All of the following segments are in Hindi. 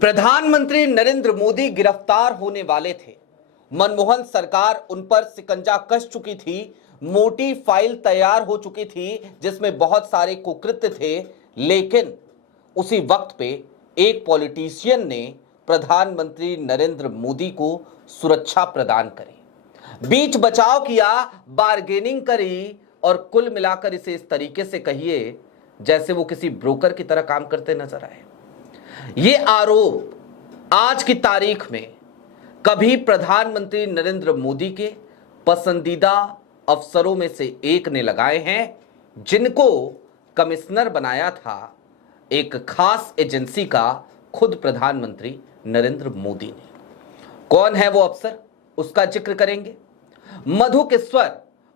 प्रधानमंत्री नरेंद्र मोदी गिरफ्तार होने वाले थे। मनमोहन सरकार उन पर शिकंजा कस चुकी थी। मोटी फाइल तैयार हो चुकी थी जिसमें बहुत सारे कुकृत्य थे। लेकिन उसी वक्त पे एक पॉलिटिशियन ने प्रधानमंत्री नरेंद्र मोदी को सुरक्षा प्रदान करी, बीच बचाव किया, बार्गेनिंग करी और कुल मिलाकर इसे इस तरीके से कहिए जैसे वो किसी ब्रोकर की तरह काम करते नजर आए। ये आरोप आज की तारीख में कभी प्रधानमंत्री नरेंद्र मोदी के पसंदीदा अफसरों में से एक ने लगाए हैं, जिनको कमिश्नर बनाया था एक खास एजेंसी का खुद प्रधानमंत्री नरेंद्र मोदी ने। कौन है वो अफसर, उसका जिक्र करेंगे। मधु किश्वर,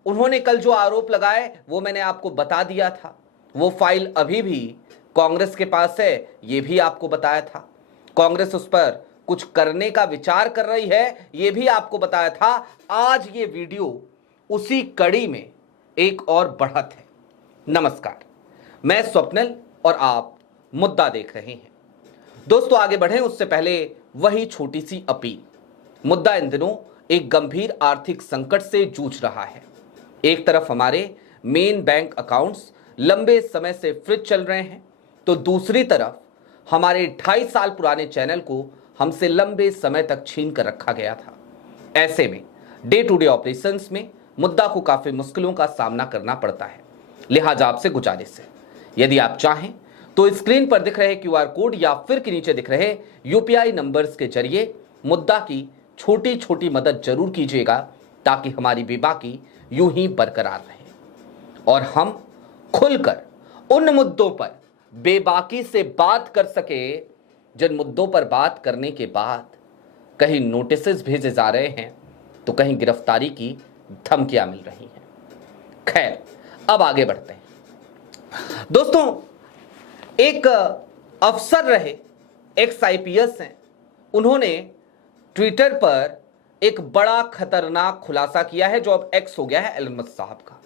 उन्होंने कल जो आरोप लगाए वो मैंने आपको बता दिया था। वो फाइल अभी भी कांग्रेस के पास है, ये भी आपको बताया था। कांग्रेस उस पर कुछ करने का विचार कर रही है, ये भी आपको बताया था। आज ये वीडियो उसी कड़ी में एक और बढ़त है। नमस्कार, मैं स्वप्निल और आप मुद्दा देख रहे हैं। दोस्तों, आगे बढ़ें उससे पहले वही छोटी सी अपील। मुद्दा इन दिनों एक गंभीर आर्थिक संकट से जूझ रहा है। एक तरफ हमारे मेन बैंक अकाउंट्स लंबे समय से फ्रीज चल रहे हैं, तो दूसरी तरफ हमारे 2.5 साल पुराने चैनल को हमसे लंबे समय तक छीन कर रखा गया था। ऐसे में डे टू डे ऑपरेशंस में मुद्दा को काफी मुश्किलों का सामना करना पड़ता है। लिहाजा आपसे गुजारिश है, यदि आप चाहें तो स्क्रीन पर दिख रहे क्यूआर कोड या फिर के नीचे दिख रहे यूपीआई नंबर्स के जरिए मुद्दा की छोटी छोटी मदद जरूर कीजिएगा, ताकि हमारी बेबाकी यूं ही बरकरार रहे और हम खुलकर उन मुद्दों पर बेबाकी से बात कर सके जिन मुद्दों पर बात करने के बाद कहीं नोटिसेस भेजे जा रहे हैं तो कहीं गिरफ्तारी की धमकियां मिल रही हैं। खैर, अब आगे बढ़ते हैं। दोस्तों, एक अफसर रहे, एक्स आईपीएस हैं, उन्होंने ट्विटर पर एक बड़ा खतरनाक खुलासा किया है जो अब एक्स हो गया है एलन मस्क साहब का।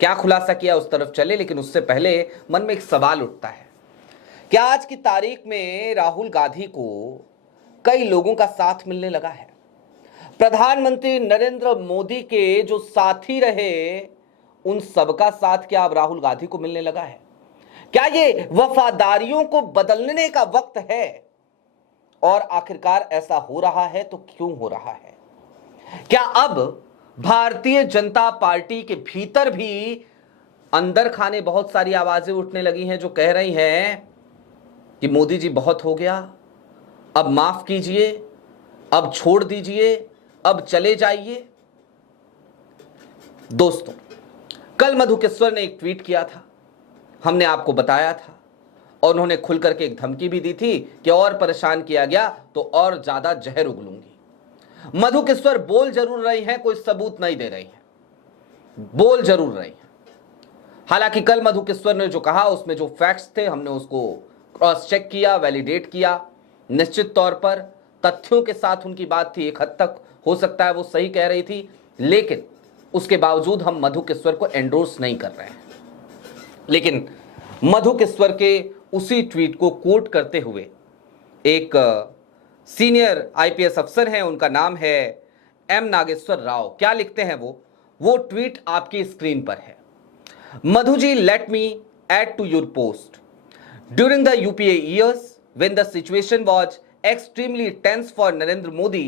क्या खुलासा किया उस तरफ चले, लेकिन उससे पहले मन में एक सवाल उठता है। क्या आज की तारीख में राहुल गांधी को कई लोगों का साथ मिलने लगा है? प्रधानमंत्री नरेंद्र मोदी के जो साथी रहे उन सबका साथ क्या अब राहुल गांधी को मिलने लगा है? क्या ये वफादारियों को बदलने का वक्त है? और आखिरकार ऐसा हो रहा है तो क्यों हो रहा है? क्या अब भारतीय जनता पार्टी के भीतर भी अंदर खाने बहुत सारी आवाजें उठने लगी हैं जो कह रही हैं कि मोदी जी बहुत हो गया, अब माफ कीजिए, अब छोड़ दीजिए, अब चले जाइए? दोस्तों, कल मधु किश्वर ने एक ट्वीट किया था, हमने आपको बताया था और उन्होंने खुल करके एक धमकी भी दी थी कि और परेशान किया गया तो और ज्यादा जहर उगलूंगी। मधु किश्वर बोल जरूर रही हैं, कोई सबूत नहीं दे रही हैं, बोल जरूर रही हैं। हालांकि कल मधु किश्वर ने जो कहा उसमें जो फैक्ट्स थे हमने उसको क्रॉस चेक किया, वैलिडेट किया। निश्चित तौर पर तथ्यों के साथ उनकी बात थी, एक हद तक हो सकता है वो सही कह रही थी, लेकिन उसके बावजूद हम मधु किश्वर को एंडोर्स नहीं कर रहे हैं। लेकिन मधु किश्वर के उसी ट्वीट को कोट करते हुए एक सीनियर आईपीएस अफसर हैं, उनका नाम है एम नागेश्वर राव। क्या लिखते हैं वो ट्वीट आपकी स्क्रीन पर है। Madhu ji, let me add to your post. During the UPA years, when the situation was extremely tense for Narendra Modi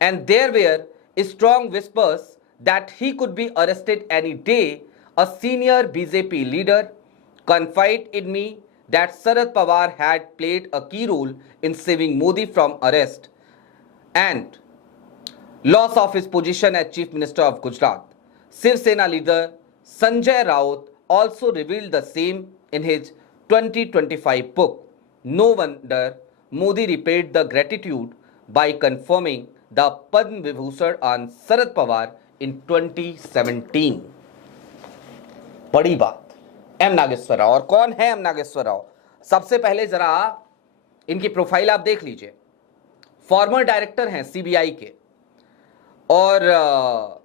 and there were strong whispers that he could be arrested any day, a senior BJP leader confided in me that Sharad Pawar had played a key role in saving Modi from arrest and loss of his position as Chief Minister of Gujarat. Shiv Sena leader Sanjay Raut also revealed the same in his 2025 book. No wonder Modi repaid the gratitude by confirming the Padma Vibhushan on Sharad Pawar in 2017. बड़ी बात। एम नागेश्वर राव। और कौन है एम नागेश्वर राव? सबसे पहले जरा इनकी प्रोफाइल आप देख लीजिए। फॉर्मर डायरेक्टर हैं सीबीआई के, और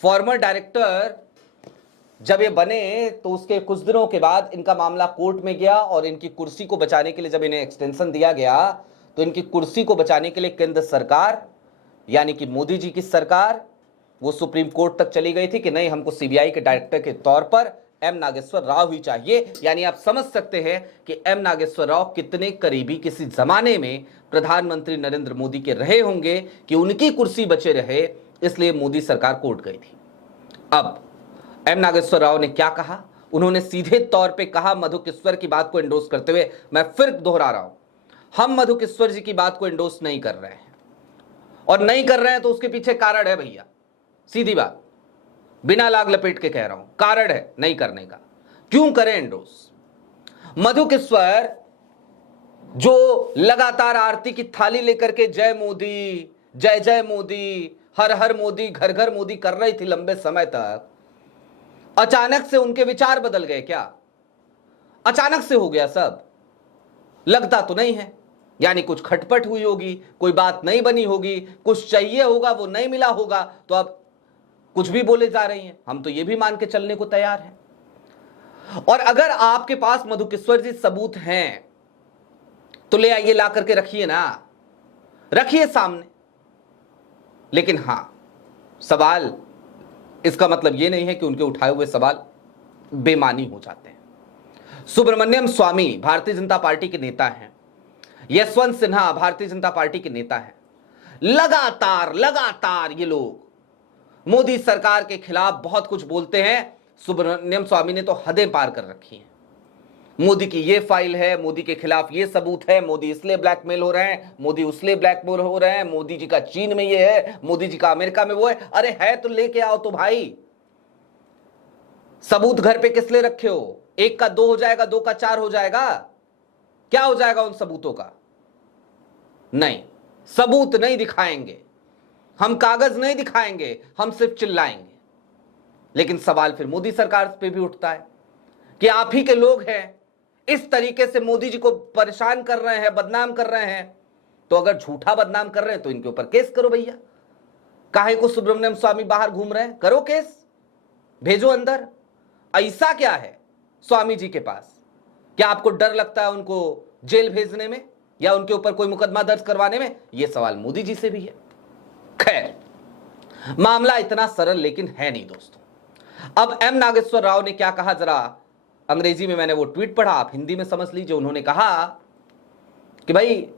फॉर्मर डायरेक्टर जब ये बने तो उसके कुछ दिनों के बाद इनका मामला कोर्ट में गया और इनकी कुर्सी को बचाने के लिए जब इन्हें एक्सटेंशन दिया गया तो इनकी कुर्सी को बचाने के लिए केंद्र सरकार यानी कि मोदी जी की सरकार वो सुप्रीम कोर्ट तक चली गई थी कि नहीं, हमको सीबीआई के डायरेक्टर के तौर पर एम नागेश्वर राव ही चाहिए। यानी आप समझ सकते हैं कि एम नागेश्वर राव कितने करीबी किसी जमाने में प्रधानमंत्री नरेंद्र मोदी के रहे होंगे कि उनकी कुर्सी बचे रहे, इसलिए मोदी सरकार कोर्ट गई थी। अब एम नागेश्वर राव ने क्या कहा, उन्होंने सीधे तौर पे कहा, मधु किश्वर की बात को एंडोर्स करते हुए, मैं फिर दोहरा रहा हूं, हम मधु किश्वर जी की बात को एंडोर्स नहीं कर रहे हैं, और नहीं कर रहे हैं तो उसके पीछे कारण है भैया, सीधी बात, बिना लाग लपेट के कह रहा हूं, कारण है नहीं करने का। क्यों करें एंडोर्स? मधु किश्वर जो लगातार आरती की थाली लेकर के जय मोदी, जय जय मोदी, हर हर मोदी, घर घर मोदी कर रही थी लंबे समय तक, अचानक से उनके विचार बदल गए क्या? अचानक से हो गया सब? लगता तो नहीं है। यानी कुछ खटपट हुई होगी, कोई बात नहीं बनी होगी, कुछ चाहिए होगा वो नहीं मिला होगा, तो अब कुछ भी बोले जा रही हैं। हम तो ये भी मान के चलने को तैयार हैं। और अगर आपके पास मधु किश्वर जी सबूत हैं तो ले आइए, ला करके रखिए ना, रखिए सामने। लेकिन हां, सवाल इसका मतलब यह नहीं है कि उनके उठाए हुए सवाल बेमानी हो जाते हैं। सुब्रमण्यम स्वामी भारतीय जनता पार्टी के नेता हैं, यशवंत सिन्हा भारतीय जनता पार्टी के नेता हैं। लगातार ये लोग मोदी सरकार के खिलाफ बहुत कुछ बोलते हैं। सुब्रमण्यम स्वामी ने तो हदें पार कर रखी हैं। मोदी की ये फाइल है, मोदी के खिलाफ ये सबूत है, मोदी इसलिए ब्लैकमेल हो रहे हैं, मोदी उसलिए ब्लैकमेल हो रहे हैं, मोदी जी का चीन में ये है, मोदी जी का अमेरिका में वो है। अरे है तो लेके आओ तो भाई, सबूत घर पे किस लिए रखे हो? एक का दो हो जाएगा, दो का चार हो जाएगा, क्या हो जाएगा उन सबूतों का? नहीं, सबूत नहीं दिखाएंगे हम, कागज नहीं दिखाएंगे हम, सिर्फ चिल्लाएंगे। लेकिन सवाल फिर मोदी सरकार पे भी उठता है कि आप ही के लोग हैं, इस तरीके से मोदी जी को परेशान कर रहे हैं, बदनाम कर रहे हैं। तो अगर झूठा बदनाम कर रहे हैं तो इनके ऊपर केस करो भैया। काहे को सुब्रमण्यम स्वामी बाहर घूम रहे हैं? करो केस, भेजो अंदर। ऐसा क्या है स्वामी जी के पास? क्या आपको डर लगता है उनको जेल भेजने में या उनके ऊपर कोई मुकदमा दर्ज करवाने में? यह सवाल मोदी जी से भी है। खैर, मामला इतना सरल लेकिन है नहीं दोस्तों। अब एम नागेश्वर राव ने क्या कहा, जरा अंग्रेजी में मैंने वो ट्वीट पढ़ा, आप हिंदी में समझ लीजिए। उन्होंने कहा कि भाई,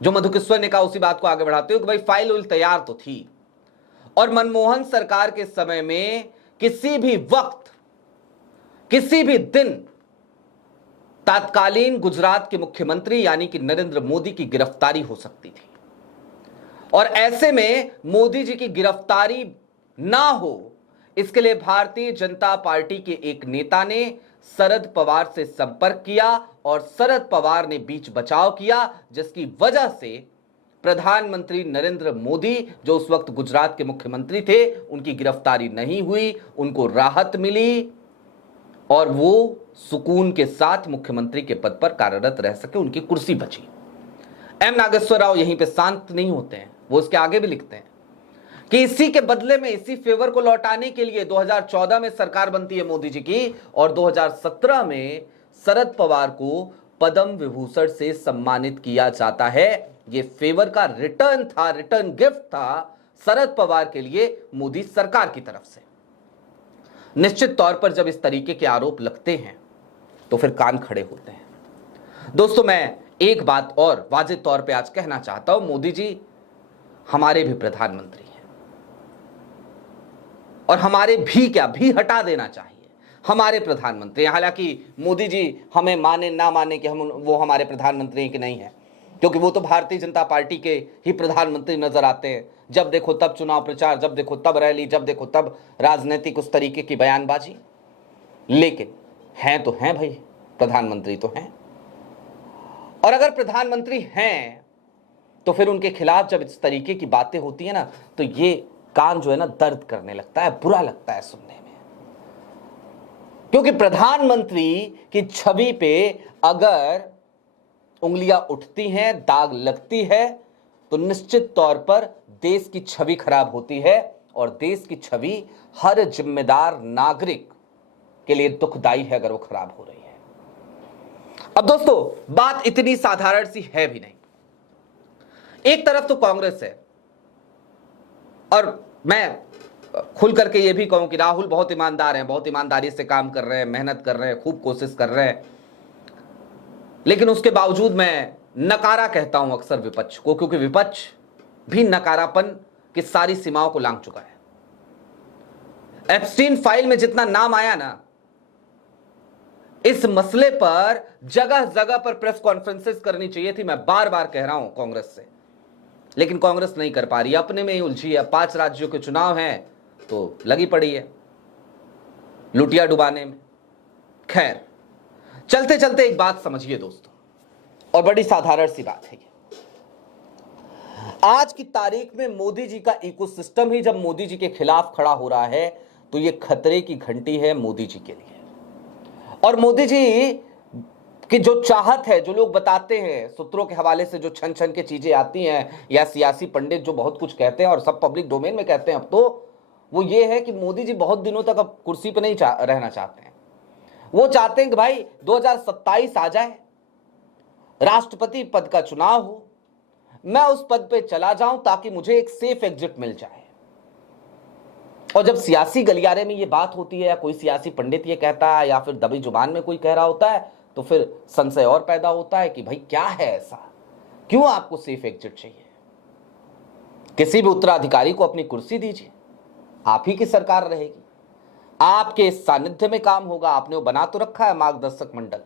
जो मधु किश्वर ने कहा उसी बात को आगे बढ़ाते हो कि भाई फाइल उल तैयार तो थी, और मनमोहन सरकार के समय में किसी भी वक्त, किसी भी दिन तत्कालीन गुजरात के मुख्यमंत्री यानी कि नरेंद्र मोदी की गिरफ्तारी हो सकती थी। और ऐसे में मोदी जी की गिरफ्तारी ना हो, इसके लिए भारतीय जनता पार्टी के एक नेता ने शरद पवार से संपर्क किया और शरद पवार ने बीच बचाव किया, जिसकी वजह से प्रधानमंत्री नरेंद्र मोदी, जो उस वक्त गुजरात के मुख्यमंत्री थे, उनकी गिरफ्तारी नहीं हुई, उनको राहत मिली और वो सुकून के साथ मुख्यमंत्री के पद पर कार्यरत रह सके, उनकी कुर्सी बची। एम नागेश्वर राव यहीं पे शांत नहीं होते हैं, वो उसके आगे भी लिखते हैं कि इसी के बदले में, इसी फेवर को लौटाने के लिए 2014 में सरकार बनती है मोदी जी की, और 2017 में शरद पवार को पद्म विभूषण से सम्मानित किया जाता है। ये फेवर का रिटर्न था, रिटर्न गिफ्ट था शरद पवार के लिए मोदी सरकार की तरफ से। निश्चित तौर पर जब इस तरीके के आरोप लगते हैं तो फिर कान खड़े होते हैं। दोस्तों, मैं एक बात और वाज़ेह तौर पे आज कहना चाहता हूं, मोदी जी हमारे भी प्रधानमंत्री हैं, और हमारे भी क्या भी हटा देना चाहिए, हमारे प्रधानमंत्री। हालांकि मोदी जी हमें माने ना माने कि हम वो हमारे प्रधानमंत्री हैं कि नहीं है, क्योंकि वो तो भारतीय जनता पार्टी के ही प्रधानमंत्री नजर आते हैं। जब देखो तब चुनाव प्रचार, जब देखो तब रैली, जब देखो तब राजनीतिक उस तरीके की बयानबाजी। लेकिन हैं तो हैं भाई, प्रधानमंत्री तो हैं। और अगर प्रधानमंत्री हैं तो फिर उनके खिलाफ जब इस तरीके की बातें होती है ना, तो ये कान जो है ना दर्द करने लगता है, बुरा लगता है सुनने में। क्योंकि प्रधानमंत्री की छवि पे अगर उंगलियां उठती हैं, दाग लगती है, तो निश्चित तौर पर देश की छवि खराब होती है, और देश की छवि हर जिम्मेदार नागरिक के लिए दुखदाई है अगर वो खराब हो रही है। अब दोस्तों, बात इतनी साधारण सी है भी नहीं। एक तरफ तो कांग्रेस है, और मैं खुल करके ये भी कहूं कि राहुल बहुत ईमानदार हैं, बहुत ईमानदारी से काम कर रहे हैं, मेहनत कर रहे हैं, खूब कोशिश कर रहे हैं, लेकिन उसके बावजूद मैं नकारा कहता हूं अक्सर विपक्ष को, क्योंकि विपक्ष भी नकारापन की सारी सीमाओं को लांघ चुका है। एप्स्टीन फाइल में जितना नाम आया ना, इस मसले पर जगह जगह पर प्रेस कॉन्फ्रेंसेस करनी चाहिए थी, मैं बार बार कह रहा हूं कांग्रेस से, लेकिन कांग्रेस नहीं कर पा रही, अपने में ही उलझी है। 5 राज्यों के चुनाव हैं तो लगी पड़ी है लुटिया डुबाने में। खैर, चलते चलते एक बात समझिए दोस्तों, और बड़ी साधारण सी बात है ये। आज की तारीख में मोदी जी का इकोसिस्टम ही जब मोदी जी के खिलाफ खड़ा हो रहा है, तो ये खतरे की घंटी है मोदी जी के लिए। और मोदी जी की जो चाहत है, जो लोग बताते हैं, सूत्रों के हवाले से जो छन छन के चीजें आती हैं, या सियासी पंडित जो बहुत कुछ कहते हैं और सब पब्लिक डोमेन में कहते हैं अब तो, वो ये है कि मोदी जी बहुत दिनों तक अब कुर्सी पर नहीं रहना चाहते हैं। वो चाहते हैं कि भाई 2027 आ जाए, राष्ट्रपति पद का चुनाव हो, मैं उस पद पे चला जाऊं ताकि मुझे एक सेफ एग्जिट मिल जाए। और जब सियासी गलियारे में ये बात होती है, या कोई सियासी पंडित ये कहता है, या फिर दबी जुबान में कोई कह रहा होता है, तो फिर संशय और पैदा होता है कि भाई क्या है ऐसा, क्यों आपको सेफ एग्जिट चाहिए? किसी भी उत्तराधिकारी को अपनी कुर्सी दीजिए, आप ही की सरकार रहेगी, आपके सानिध्य में काम होगा। आपने वो बना तो रखा है मार्गदर्शक मंडल,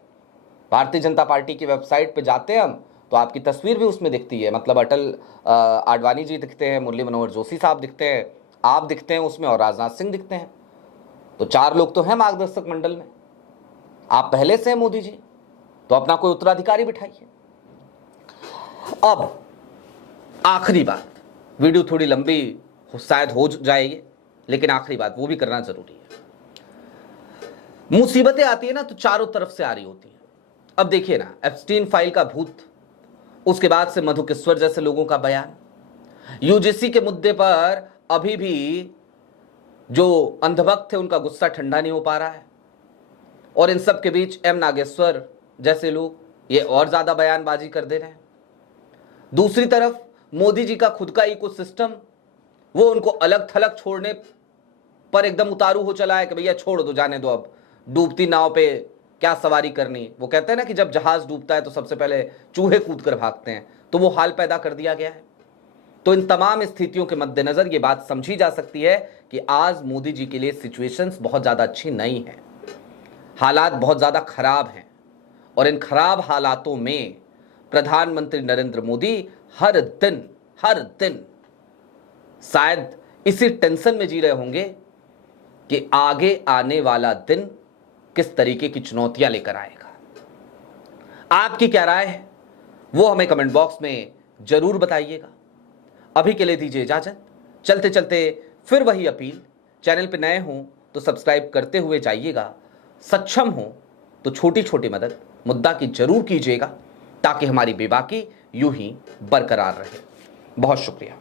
भारतीय जनता पार्टी की वेबसाइट पे जाते हैं हम तो आपकी तस्वीर भी उसमें दिखती है, मतलब अटल आडवाणी जी दिखते हैं, मुरली मनोहर जोशी साहब दिखते हैं, आप दिखते हैं उसमें, और राजनाथ सिंह दिखते हैं। तो 4 लोग तो हैं मार्गदर्शक मंडल में। आप पहले से हैं मोदी जी, तो अपना कोई उत्तराधिकारी बिठाइए। अब आखिरी बात, वीडियो थोड़ी लंबी शायद हो जाएगी, लेकिन आखिरी बात वो भी करना जरूरी है। मुसीबतें आती है ना तो चारों तरफ से आ रही होती है। अब देखिए ना, एप्स्टीन फाइल का भूत, उसके बाद से मधु किश्वर जैसे लोगों का बयान, यूजीसी के मुद्दे पर अभी भी जो अंधभक्त थे उनका गुस्सा ठंडा नहीं हो पा रहा है, और इन सब के बीच एम नागेश्वर जैसे लोग ये और ज्यादा बयानबाजी कर दे रहे हैं। दूसरी तरफ मोदी जी का खुद का इकोसिस्टम, वो उनको अलग थलग छोड़ने पर एकदम उतारू हो चला है कि भैया छोड़ दो, जाने दो, अब डूबती नाव पे क्या सवारी करनी। वो कहते हैं ना कि जब जहाज डूबता है तो सबसे पहले चूहे कूद कर भागते हैं, तो वो हाल पैदा कर दिया गया है। तो इन तमाम स्थितियों के मद्देनजर ये बात समझी जा सकती है कि आज मोदी जी के लिए सिचुएशंस बहुत ज्यादा अच्छी नहीं है, हालात बहुत ज्यादा खराब हैं, और इन खराब हालातों में प्रधानमंत्री नरेंद्र मोदी हर दिन शायद इसी टेंशन में जी रहे होंगे कि आगे आने वाला दिन किस तरीके की चुनौतियां लेकर आएगा। आपकी क्या राय है वो हमें कमेंट बॉक्स में जरूर बताइएगा। अभी के लिए दीजिए इजाजत, चलते चलते फिर वही अपील, चैनल पे नए हों तो सब्सक्राइब करते हुए जाइएगा, सक्षम हो तो छोटी छोटी मदद मुद्दा की जरूर कीजिएगा, ताकि हमारी बेबाकी यूं ही बरकरार रहे। बहुत शुक्रिया।